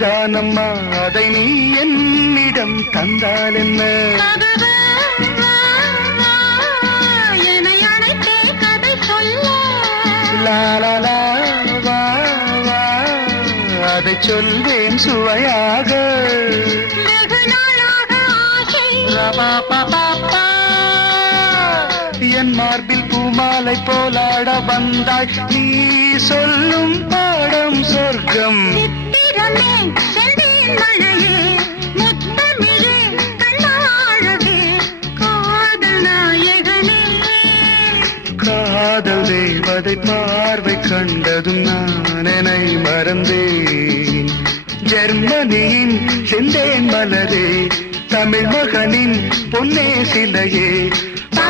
சரிதானம்மா, அதை நீ என்னிடம் தந்தால் என்ன? என்னை அழைத்தே கதை சொல்ல. லாலா வா வா, அதை சொல்வேன் சுவையாக. வெகு நாளாக ஆசை. என் மார்பில் பூமாலை போலாட வந்தாய், நீ சொல்லும் பாடம் சொர்க்கம். சித்திரமே செந்தேன் மழையே, முத்தமிழே கண்ணாழகே, காதல் நாயகனே. காதல் தேவதை பார்வை கண்டதும் நான் என்னை மறந்தேன். ஜெர்மனியின் செந்தேன் மலரே, தமிழ் மகனின் பொன்னே சிலையே. பா